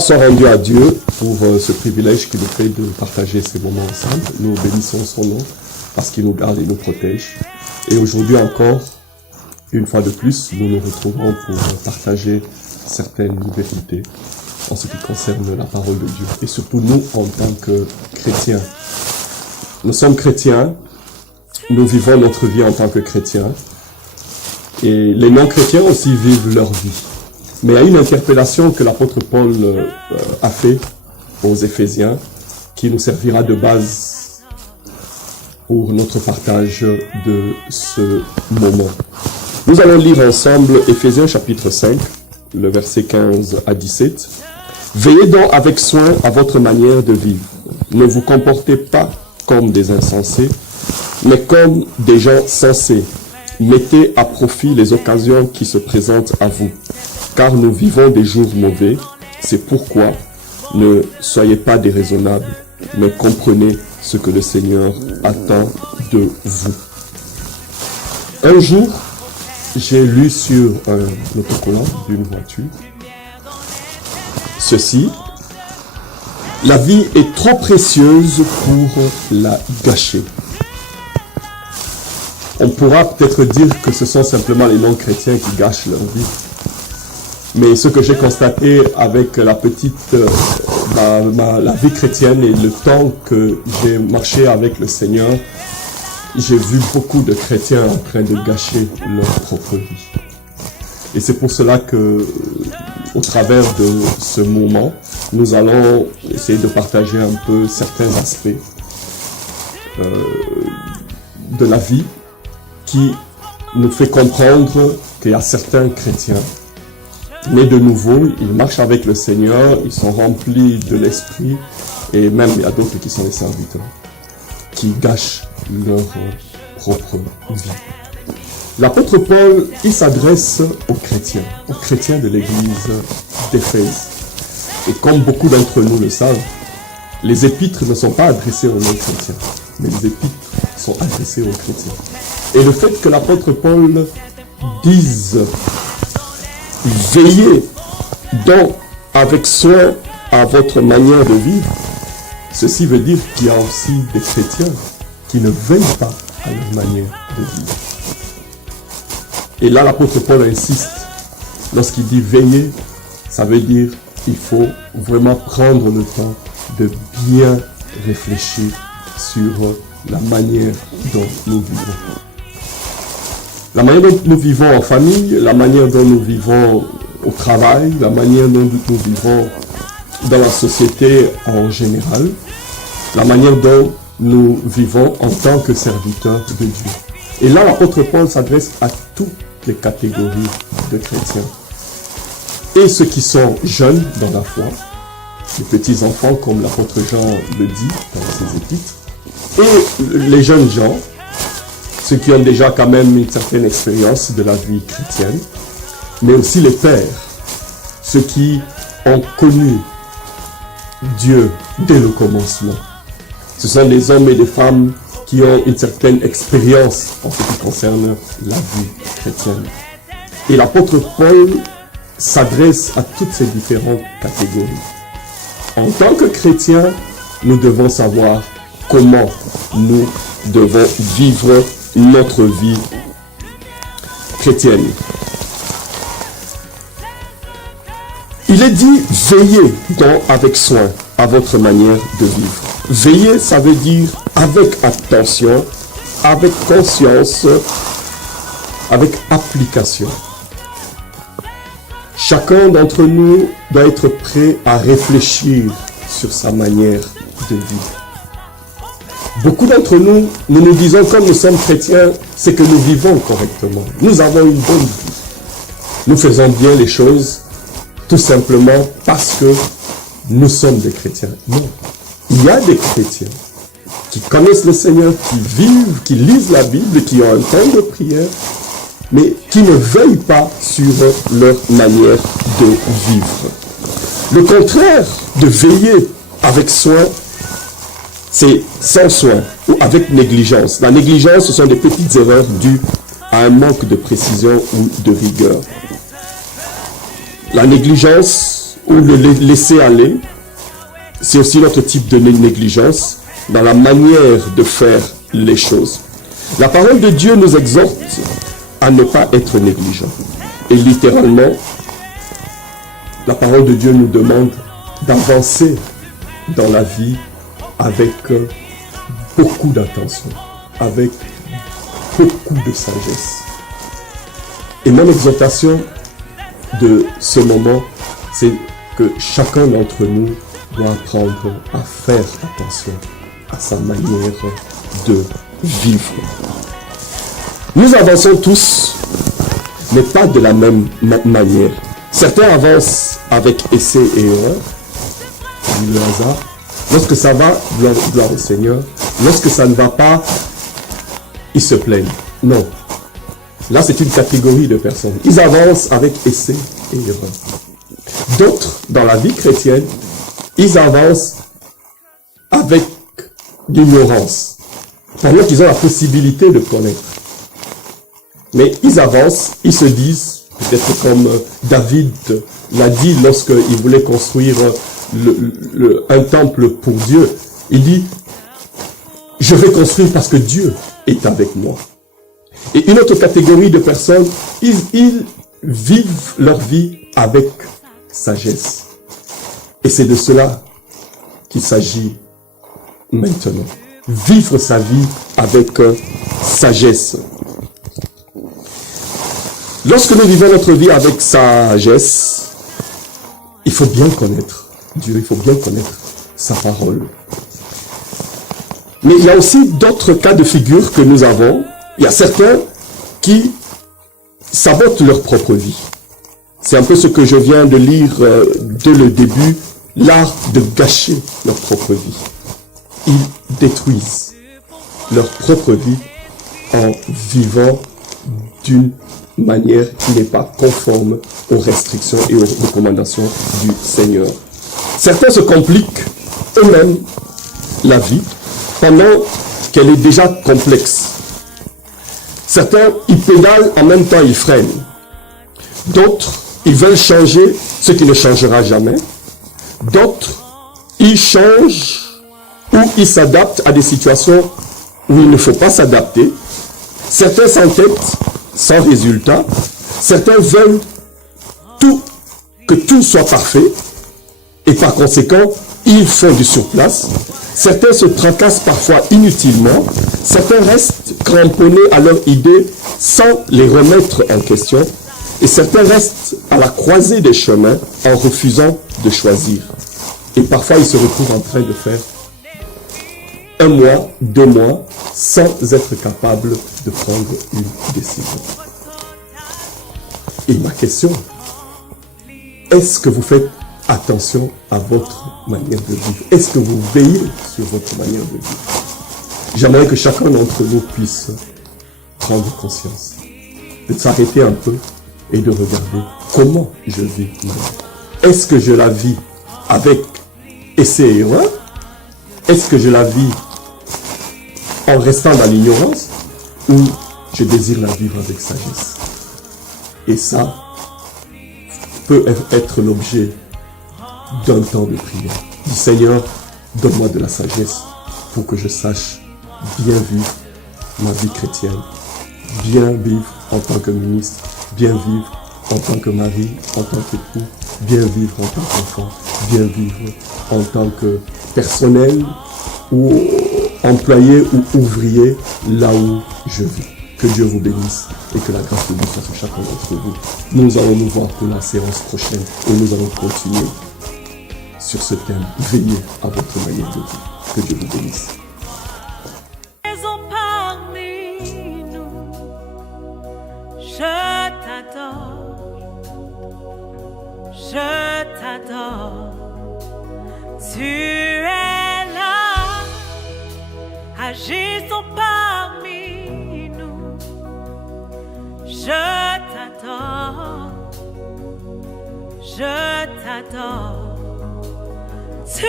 Gloire soit rendue à Dieu pour ce privilège qu'il nous fait de partager ces moments ensemble. Nous bénissons son nom parce qu'il nous garde et nous protège. Et aujourd'hui encore, une fois de plus, nous nous retrouvons pour partager certaines vérités en ce qui concerne la parole de Dieu. Et surtout nous, en tant que chrétiens. Nous sommes chrétiens, nous vivons notre vie en tant que chrétiens. Et les non-chrétiens aussi vivent leur vie. Mais il y a une interpellation que l'apôtre Paul a fait aux Éphésiens qui nous servira de base pour notre partage de ce moment. Nous allons lire ensemble Éphésiens chapitre 5, le verset 15 à 17. « Veillez donc avec soin à votre manière de vivre. Ne vous comportez pas comme des insensés, mais comme des gens sensés. Mettez à profit les occasions qui se présentent à vous. Car nous vivons des jours mauvais, c'est pourquoi ne soyez pas déraisonnables, mais comprenez ce que le Seigneur attend de vous. » Un jour, j'ai lu sur un autocollant d'une voiture ceci: « La vie est trop précieuse pour la gâcher. » On pourra peut-être dire que ce sont simplement les non-chrétiens qui gâchent leur vie. Mais ce que j'ai constaté avec la vie chrétienne et le temps que j'ai marché avec le Seigneur, j'ai vu beaucoup de chrétiens en train de gâcher leur propre vie. Et c'est pour cela que, au travers de ce moment, nous allons essayer de partager un peu certains aspects de la vie qui nous fait comprendre qu'il y a certains chrétiens nés de nouveau, ils marchent avec le Seigneur, ils sont remplis de l'Esprit, et même il y a d'autres qui sont les serviteurs, qui gâchent leur propre vie. L'apôtre Paul, il s'adresse aux chrétiens de l'église d'Éphèse. Et comme beaucoup d'entre nous le savent, les épîtres ne sont pas adressées aux non-chrétiens, mais les épîtres sont adressées aux chrétiens. Et le fait que l'apôtre Paul dise « Veillez donc avec soin à votre manière de vivre », ceci veut dire qu'il y a aussi des chrétiens qui ne veillent pas à leur manière de vivre. Et là, l'apôtre Paul insiste. Lorsqu'il dit « veiller », ça veut dire qu'il faut vraiment prendre le temps de bien réfléchir sur la manière dont nous vivons. La manière dont nous vivons en famille, la manière dont nous vivons au travail, la manière dont nous vivons dans la société en général, la manière dont nous vivons en tant que serviteurs de Dieu. Et là, l'apôtre Paul s'adresse à toutes les catégories de chrétiens. Et ceux qui sont jeunes dans la foi, les petits enfants comme l'apôtre Jean le dit dans ses épîtres, et les jeunes gens, ceux qui ont déjà quand même une certaine expérience de la vie chrétienne, mais aussi les pères, ceux qui ont connu Dieu dès le commencement. Ce sont des hommes et des femmes qui ont une certaine expérience en ce qui concerne la vie chrétienne. Et l'apôtre Paul s'adresse à toutes ces différentes catégories. En tant que chrétiens, nous devons savoir comment nous devons vivre notre vie chrétienne. Il est dit « Veillez donc avec soin à votre manière de vivre ». Veiller, ça veut dire avec attention, avec conscience, avec application. Chacun d'entre nous doit être prêt à réfléchir sur sa manière de vivre. Beaucoup d'entre nous, nous nous disons comme nous sommes chrétiens, c'est que nous vivons correctement. Nous avons une bonne vie. Nous faisons bien les choses tout simplement parce que nous sommes des chrétiens. Non. Il y a des chrétiens qui connaissent le Seigneur, qui vivent, qui lisent la Bible, qui ont un temps de prière, mais qui ne veillent pas sur leur manière de vivre. Le contraire de veiller avec soin, c'est sans soin ou avec négligence. La négligence, ce sont des petites erreurs dues à un manque de précision ou de rigueur. La négligence ou le laisser aller, c'est aussi notre type de négligence dans la manière de faire les choses. La parole de Dieu nous exhorte à ne pas être négligent. Et littéralement, la parole de Dieu nous demande d'avancer dans la vie avec beaucoup d'attention, avec beaucoup de sagesse. Et mon exhortation de ce moment, c'est que chacun d'entre nous doit apprendre à faire attention à sa manière de vivre. Nous avançons tous, mais pas de la même manière. Certains avancent avec essai et erreur, dit le hasard. Lorsque ça va, gloire au Seigneur. Lorsque ça ne va pas, ils se plaignent. Non. Là, c'est une catégorie de personnes. Ils avancent avec essai et erreur. D'autres, dans la vie chrétienne, ils avancent avec l'ignorance, pendant qu'ils ont la possibilité de connaître. Mais ils avancent, ils se disent, peut-être comme David l'a dit lorsqu'il voulait construire un temple pour Dieu, il dit, je vais construire parce que Dieu est avec moi. Et une autre catégorie de personnes, ils vivent leur vie avec sagesse. Et c'est de cela qu'il s'agit maintenant. Vivre sa vie avec sagesse. Lorsque nous vivons notre vie avec sagesse, il faut bien connaître Dieu, il faut bien connaître sa parole. Mais il y a aussi d'autres cas de figure que nous avons. Il y a certains qui sabotent leur propre vie. C'est un peu ce que je viens de lire dès le début, l'art de gâcher leur propre vie. Ils détruisent leur propre vie en vivant d'une manière qui n'est pas conforme aux restrictions et aux recommandations du Seigneur. Certains se compliquent eux-mêmes la vie pendant qu'elle est déjà complexe. Certains, ils pédalent, en même temps ils freinent. D'autres, ils veulent changer ce qui ne changera jamais. D'autres, ils changent ou ils s'adaptent à des situations où il ne faut pas s'adapter. Certains s'entêtent sans résultat. Certains veulent que tout soit parfait. Et par conséquent, ils font du surplace. Certains se tracassent parfois inutilement. Certains restent cramponnés à leurs idées sans les remettre en question. Et certains restent à la croisée des chemins en refusant de choisir. Et parfois, ils se retrouvent en train de faire 1 mois, 2 mois, sans être capables de prendre une décision. Et ma question, est-ce que vous faites attention à votre manière de vivre? Est-ce que vous veillez sur votre manière de vivre? J'aimerais que chacun d'entre nous puisse prendre conscience, de s'arrêter un peu et de regarder comment je vis ma vie. Est-ce que je la vis avec essai et erreur? Est-ce que je la vis en restant dans l'ignorance ou je désire la vivre avec sagesse? Et ça peut être l'objet d'un temps de prière. Dis Seigneur, donne-moi de la sagesse pour que je sache bien vivre ma vie chrétienne, bien vivre en tant que ministre, bien vivre en tant que mari, en tant qu'époux, bien vivre en tant qu'enfant, bien vivre en tant que personnel ou employé ou ouvrier là où je vis. Que Dieu vous bénisse et que la grâce de Dieu soit sur chacun d'entre vous. Nous allons nous voir pour la séance prochaine et nous allons continuer sur ce thème. Veillez à votre manière de vivre. Que Dieu vous bénisse. Je t'adore, tu es là, agissons parmi nous. Je t'adore, tu